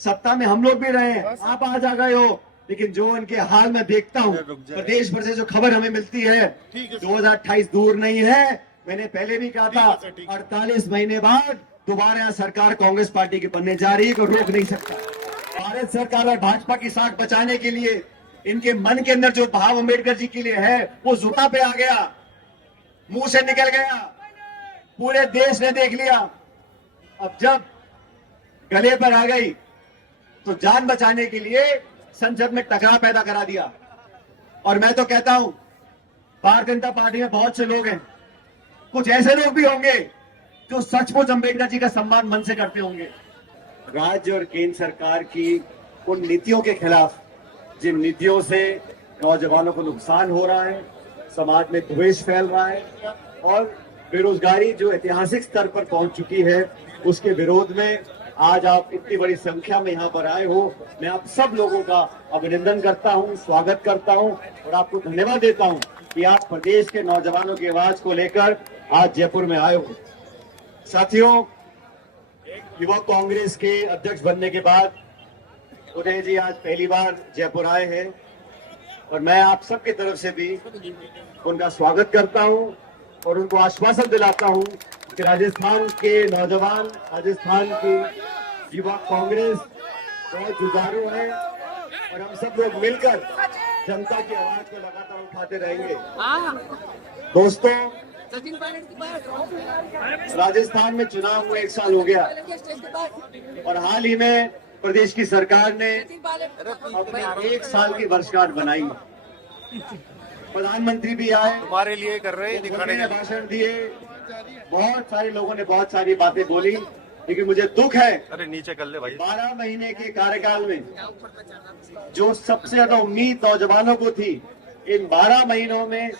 सत्ता में हम लोग भी रहे हैं, आप आज आ गए हो, लेकिन जो इनके हाल में देखता हूँ, प्रदेश भर से जो खबर हमें मिलती है 2028 दूर नहीं है। मैंने पहले भी कहा था 48 महीने बाद दोबारा यहाँ सरकार कांग्रेस पार्टी की बनने जा रही है, कोई रोक नहीं सकता। भारत सरकार और भाजपा की साख बचाने के लिए इनके मन के अंदर जो भाव अम्बेडकर जी के लिए है वो जुता पे आ गया, मुंह से निकल गया, पूरे देश ने देख लिया। अब जब गले पर आ गई तो जान बचाने के लिए संसद में टकराव पैदा करा दिया। और मैं तो कहता हूं भारतीय जनता पार्टी में बहुत से लोग हैं, कुछ ऐसे लोग भी होंगे जो सचमुच अम्बेडकर जी का सम्मान मन से करते होंगे। राज्य और केंद्र सरकार की उन नीतियों के खिलाफ, जिन नीतियों से नौजवानों को नुकसान हो रहा है, समाज में द्वेष फैल रहा है और बेरोजगारी जो ऐतिहासिक स्तर पर पहुंच चुकी है, उसके विरोध में आज आप इतनी बड़ी संख्या में यहाँ पर आए हो। मैं आप सब लोगों का अभिनंदन करता हूँ, स्वागत करता हूँ और आपको धन्यवाद देता हूँ कि आप प्रदेश के नौजवानों की आवाज को लेकर आज जयपुर में आए हो। साथियों, युवा कांग्रेस के अध्यक्ष बनने के बाद उदय जी आज पहली बार जयपुर आए हैं और मैं आप सबकी तरफ से भी उनका स्वागत करता हूं और उनको आश्वासन दिलाता हूं कि राजस्थान के नौजवान, राजस्थान की युवा कांग्रेस बहुत जुझारू है और हम सब लोग मिलकर जनता की आवाज को लगातार उठाते रहेंगे। दोस्तों, राजस्थान में चुनाव हुए 1 साल हो गया और हाल ही में प्रदेश की सरकार ने अपने 1 साल की वर्षगांठ बनाई। प्रधानमंत्री भी आए, हमारे लिए कर रहे हैं, दिखाने के भाषण दिए, बहुत सारे लोगों ने बहुत सारी बातें बोली, लेकिन मुझे दुख है, अरे नीचे कर ले भाई, 12 महीने के कार्यकाल में जो सबसे ज्यादा उम्मीद नौजवानों को थी, इन 12 महीनों में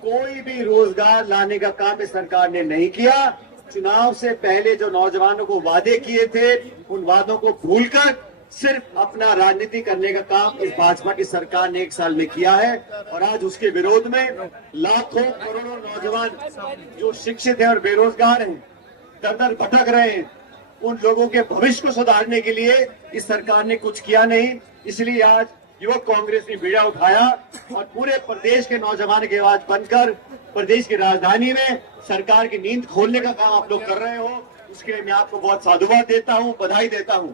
कोई भी रोजगार लाने का काम इस सरकार ने नहीं किया। चुनाव से पहले जो नौजवानों को वादे किए थे, उन वादों को भूलकर सिर्फ अपना राजनीति करने का काम इस भाजपा की सरकार ने 1 साल में किया है और आज उसके विरोध में लाखों करोड़ों नौजवान जो शिक्षित हैं और बेरोजगार हैं, दर दर भटक रहे हैं, उन लोगों के भविष्य को सुधारने के लिए इस सरकार ने कुछ किया नहीं। इसलिए आज युवक कांग्रेस ने बीड़ा उठाया और पूरे प्रदेश के नौजवान की आवाज बनकर प्रदेश की राजधानी में सरकार की नींद खोलने का काम आप लोग कर रहे हो। उसके लिए मैं आपको बहुत साधुवाद देता हूं, बधाई देता हूं।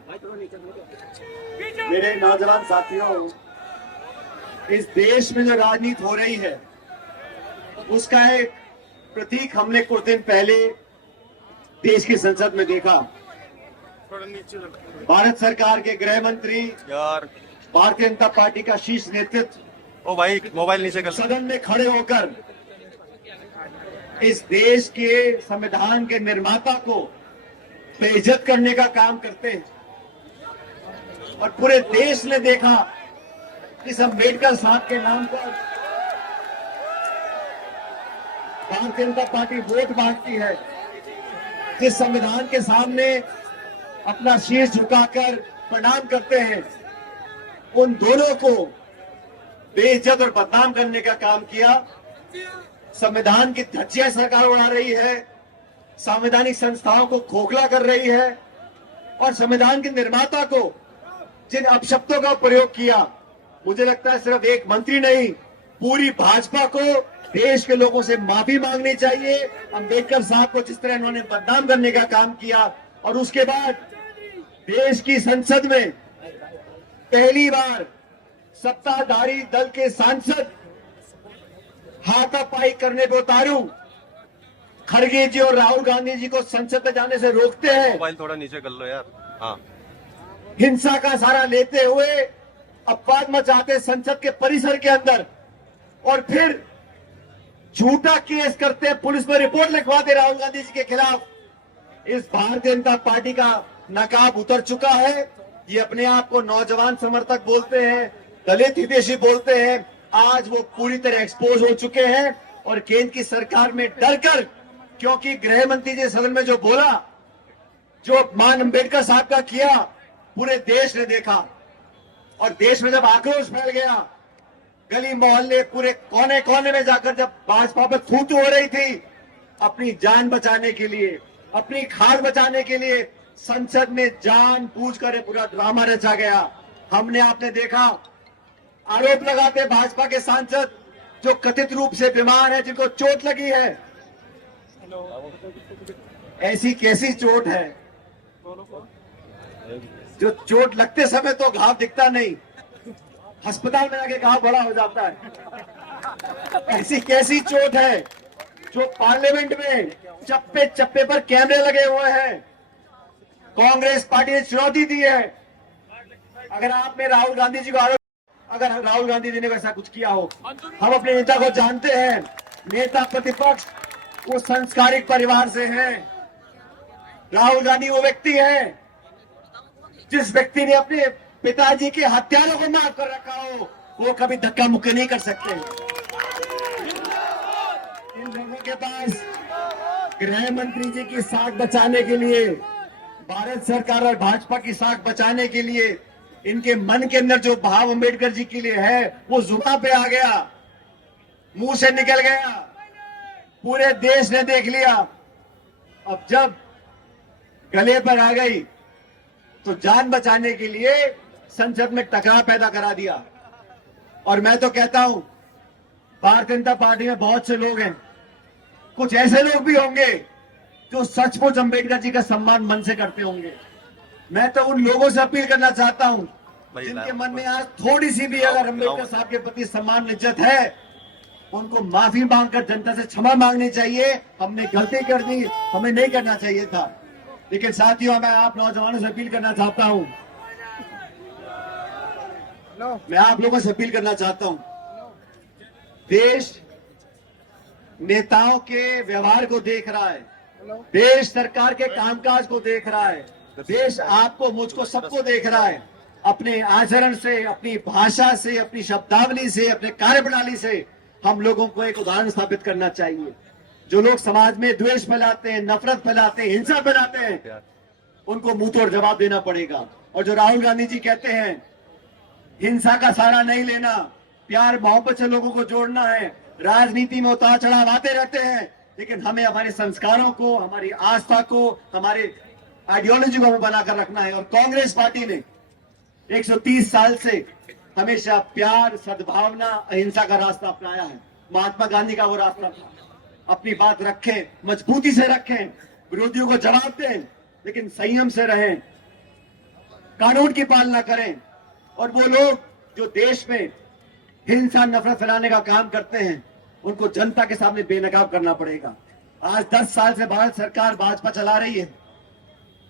मेरे नौजवान साथियों, इस देश में जो राजनीति हो रही है उसका एक प्रतीक हमने कुछ दिन पहले देश की संसद में देखा। भारत सरकार के गृह मंत्री यार, भारतीय जनता पार्टी का शीर्ष नेतृत्व ओ भाई मोबाइल नीचे कर, सदन में खड़े होकर इस देश के संविधान के निर्माता को बेइज्जत करने का काम करते हैं और पूरे देश ने देखा इस अम्बेडकर साहब के नाम पर भारतीय जनता पार्टी वोट मांगती है। जिस संविधान के सामने अपना शीश झुकाकर प्रणाम करते हैं, उन दोनों को बेइज्जत और बदनाम करने का काम किया। संविधान की धज्जियां सरकार उड़ा रही है, संवैधानिक संस्थाओं को खोखला कर रही है और संविधान के निर्माता को जिन अपशब्दों का प्रयोग किया, मुझे लगता है सिर्फ एक मंत्री नहीं, पूरी भाजपा को देश के लोगों से माफी मांगनी चाहिए। अम्बेडकर साहब को जिस तरह इन्होंने बदनाम करने का काम किया और उसके बाद देश की संसद में पहली बार सत्ताधारी दल के सांसद हाथापाई करने पे उतारू, खड़गे जी और राहुल गांधी जी को संसद में जाने से रोकते हैं, मोबाइल थोड़ा नीचे कर लो यार। हाँ, हिंसा का सहारा लेते हुए अपवाद मचाते संसद के परिसर के अंदर और फिर झूठा केस करते, पुलिस में रिपोर्ट लिखवाते राहुल गांधी जी के खिलाफ। इस भारतीय जनता पार्टी का नकाब उतर चुका है। ये अपने आप को नौजवान समर्थक बोलते हैं, दलित हितैषी बोलते हैं, आज वो पूरी तरह एक्सपोज हो चुके हैं और केंद्र की सरकार में डरकर, क्योंकि गृह मंत्री जी सदन में जो बोला, जो मान अम्बेडकर साहब का किया, पूरे देश ने देखा और देश में जब आक्रोश फैल गया, गली मोहल्ले पूरे कोने कोने में जाकर जब भाजपा पर थूथू हो रही थी, अपनी जान बचाने के लिए, अपनी खाल बचाने के लिए संसद में जानबूझकर ये पूरा ड्रामा रचा गया। हमने आपने देखा आरोप लगाते भाजपा के सांसद जो कथित रूप से बीमार है, जिनको चोट लगी है। ऐसी कैसी चोट है जो चोट लगते समय तो घाव दिखता नहीं, अस्पताल में जाके घाव बड़ा हो जाता है। ऐसी कैसी चोट है जो पार्लियामेंट में चप्पे चप्पे पर कैमरे लगे हुए हैं। कांग्रेस पार्टी ने चुनौती दी है, अगर आपने राहुल गांधी जी को अगर राहुल गांधी जी ने वैसा कुछ किया हो। हम अपने नेता को जानते हैं, नेता प्रतिपक्ष वो संस्कारिक परिवार से हैं। राहुल गांधी वो व्यक्ति है जिस व्यक्ति ने अपने पिताजी के हत्यारों को माफ कर रखा हो, वो कभी धक्का मुक्की नहीं कर सकते। इन लोगों के पास गृह मंत्री जी की साख बचाने के लिए, भारत सरकार और भाजपा की साख बचाने के लिए इनके मन के अंदर जो भाव अंबेडकर जी के लिए है वो जुबान पे आ गया, मुंह से निकल गया, पूरे देश ने देख लिया। अब जब गले पर आ गई तो जान बचाने के लिए संसद में टकराव पैदा करा दिया। और मैं तो कहता हूं भारतीय जनता पार्टी में बहुत से लोग हैं, कुछ ऐसे लोग भी होंगे जो सचमुच अंबेडकर जी का सम्मान मन से करते होंगे। मैं तो उन लोगों से अपील करना चाहता हूं जिनके मन में आज थोड़ी सी भी अगर अंबेडकर साहब के प्रति सम्मान इज्जत है, उनको माफी मांगकर जनता से क्षमा मांगनी चाहिए। हमने गलती कर दी, हमें नहीं करना चाहिए था। लेकिन साथियों, मैं आप नौजवानों से अपील करना चाहता हूं, मैं आप लोगों से अपील करना चाहता हूं, देश नेताओं के व्यवहार को देख रहा है, देश सरकार के कामकाज को देख रहा है, देश आपको, मुझको, सबको देख रहा है। अपने आचरण से, अपनी भाषा से, अपनी शब्दावली से, अपने कार्यप्रणाली से हम लोगों को एक उदाहरण स्थापित करना चाहिए। जो लोग समाज में द्वेष फैलाते हैं, नफरत फैलाते हैं, हिंसा फैलाते हैं, उनको मुंह तोड़ जवाब देना पड़ेगा। और जो राहुल गांधी जी कहते हैं हिंसा का सहारा नहीं लेना, प्यार मोहब्बत से लोगों को जोड़ना है। राजनीति में उतार चढ़ाव आते रहते हैं, लेकिन हमें हमारे संस्कारों को, हमारी आस्था को, हमारे आइडियोलॉजी को हमें बनाकर रखना है। और कांग्रेस पार्टी ने 130 साल से हमेशा प्यार, सद्भावना, अहिंसा का रास्ता अपनाया है। महात्मा गांधी का वो रास्ता था। अपनी बात रखें, मजबूती से रखें, विरोधियों को जवाब दें, लेकिन संयम से रहें, कानून की पालना करें। और वो लोग जो देश में हिंसा, नफरत फैलाने का काम करते हैं, उनको जनता के सामने बेनकाब करना पड़ेगा। आज 10 साल से भारत सरकार भाजपा चला रही है,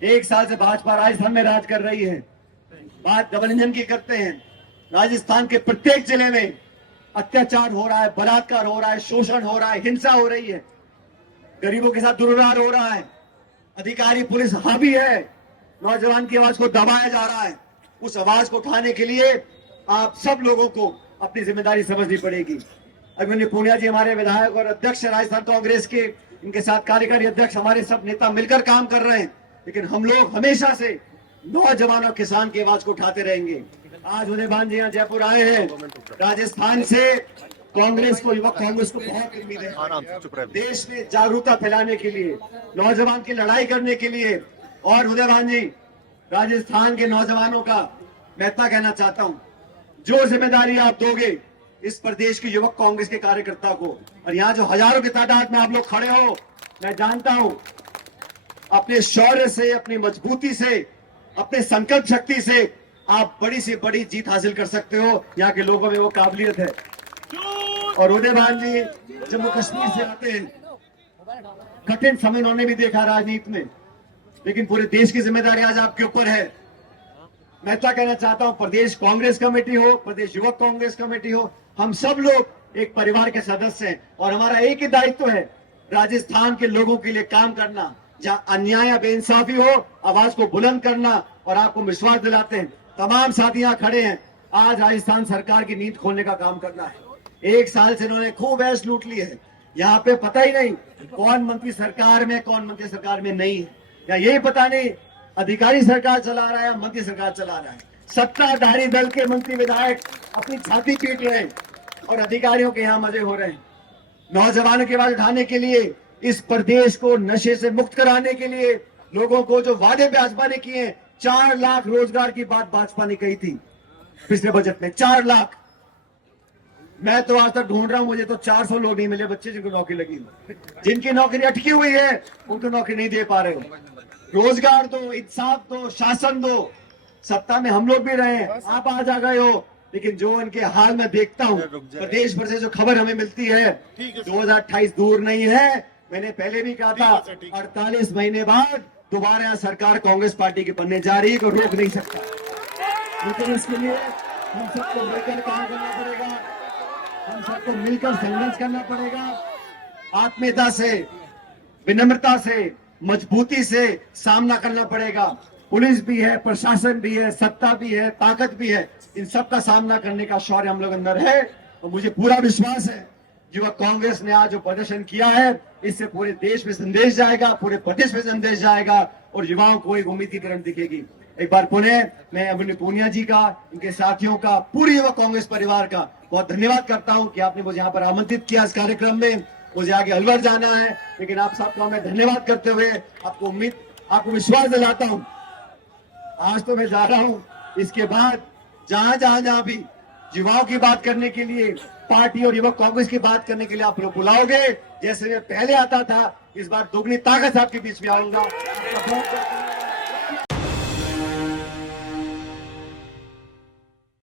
1 साल से भाजपा राजस्थान में राज कर रही है। बात डबल इंजन की करते हैं। राजस्थान के प्रत्येक जिले में अत्याचार हो रहा है, बलात्कार हो रहा है, शोषण हो रहा है, हिंसा हो रही है, गरीबों के साथ दुर्व्यवहार हो रहा है, अधिकारी पुलिस हावी है, नौजवान की आवाज को दबाया जा रहा है। उस आवाज को उठाने के लिए आप सब लोगों को अपनी जिम्मेदारी समझनी पड़ेगी। अभिमन्यु पुनिया जी हमारे विधायक और अध्यक्ष राजस्थान कांग्रेस के, इनके साथ कार्यकारी अध्यक्ष, हमारे सब नेता मिलकर काम कर रहे हैं, लेकिन हम लोग हमेशा से नौजवान और किसान की आवाज को उठाते रहेंगे। आज उदयभान जी यहाँ जयपुर आए हैं, राजस्थान से कांग्रेस को, युवक कांग्रेस को बहुत उम्मीद है देश में जागरूकता फैलाने के लिए, नौजवान की लड़ाई करने के लिए। और उदयभान जी, राजस्थान के नौजवानों का मैं इतना कहना चाहता हूं, जो जिम्मेदारी आप दोगे इस प्रदेश की युवक कांग्रेस के कार्यकर्ता को, और यहाँ जो हजारों की तादाद में आप लोग खड़े हो, मैं जानता हूं अपने शौर्य से, अपनी मजबूती से, अपने संकल्प शक्ति से आप बड़ी से बड़ी जीत हासिल कर सकते हो। यहाँ के लोगों में वो काबिलियत है। और उदयभान जी जम्मू कश्मीर से आते हैं, कठिन समय उन्होंने भी देखा राजनीति में, लेकिन पूरे देश की जिम्मेदारी आज आपके ऊपर है। मैं क्या कहना चाहता हूं, प्रदेश कांग्रेस कमेटी हो, प्रदेश युवक कांग्रेस कमेटी हो, हम सब लोग एक परिवार के सदस्य हैं और हमारा एक ही दायित्व है, राजस्थान के लोगों के लिए काम करना। जहां अन्याय या बेइंसाफी हो, आवाज को बुलंद करना। और आपको विश्वास दिलाते हैं, तमाम साथी यहाँ खड़े हैं, आज राजस्थान सरकार की नींद खोलने का काम करना है। 1 साल से इन्होंने खूब ऐश लूट ली है। यहाँ पे पता ही नहीं कौन मंत्री सरकार में, कौन मंत्री सरकार में नहीं है, या यही पता नहीं अधिकारी सरकार चला रहा है या मंत्री सरकार चला रहा है। सत्ताधारी दल के मंत्री विधायक अपनी छाती पीट रहे हैं और अधिकारियों के यहाँ मजे हो रहे हैं। नौजवानों की आवाज उठाने के लिए, इस प्रदेश को नशे से मुक्त कराने के लिए, लोगों को जो वादे भाजपा ने किए, 4 लाख रोजगार की बात भाजपा ने कही थी पिछले बजट में, 4 लाख। मैं तो आज तक ढूंढ रहा हूं, मुझे तो 400 लोग नहीं मिले बच्चे जिनको नौकरी लगी, जिनकी नौकरी अटकी हुई है उनको नौकरी नहीं दे पा रहे हो। रोजगार दो, इंसाफ दो, शासन दो। सत्ता में हम लोग भी रहे, आप आज आ गए हो, लेकिन जो इनके हाल में देखता हूं, प्रदेश भर से जो खबर हमें मिलती है, 2028 दूर नहीं है। मैंने पहले भी कहा था 48 महीने बाद दोबारा यहाँ सरकार कांग्रेस पार्टी की बनने जा रही है, कोई रोक नहीं सकता। लेकिन इसके लिए हम सबको मिलकर काम करना पड़ेगा, हम सबको मिलकर संघर्ष करना पड़ेगा, आत्मीयता से, विनम्रता से, मजबूती से सामना करना पड़ेगा। पुलिस भी है, प्रशासन भी है, सत्ता भी है, ताकत भी है, इन सब का सामना करने का शौर्य हम लोग अंदर है। और मुझे पूरा विश्वास है युवक कांग्रेस ने आज जो प्रदर्शन किया है, इससे पूरे देश में संदेश जाएगा, पूरे प्रदेश में संदेश जाएगा और युवाओं को एक उम्मीद की किरण दिखेगी। एक बार पुनः मैं अभिनव पूनिया जी का, इनके साथियों का, पूरी युवक कांग्रेस परिवार का बहुत धन्यवाद करता हूं कि आपने मुझे यहाँ पर आमंत्रित किया इस कार्यक्रम में। मुझे आगे अलवर जाना है, लेकिन आप सबका मैं धन्यवाद करते हुए आपको विश्वास दिलाता हूं, आज तो मैं जा रहा हूं, इसके बाद जहां भी युवाओं की बात करने के लिए, पार्टी और युवक कांग्रेस की बात करने के लिए आप लोग बुलाओगे, जैसे मैं पहले आता था, इस बार दोगुनी ताकत आपके बीच में आऊंगा।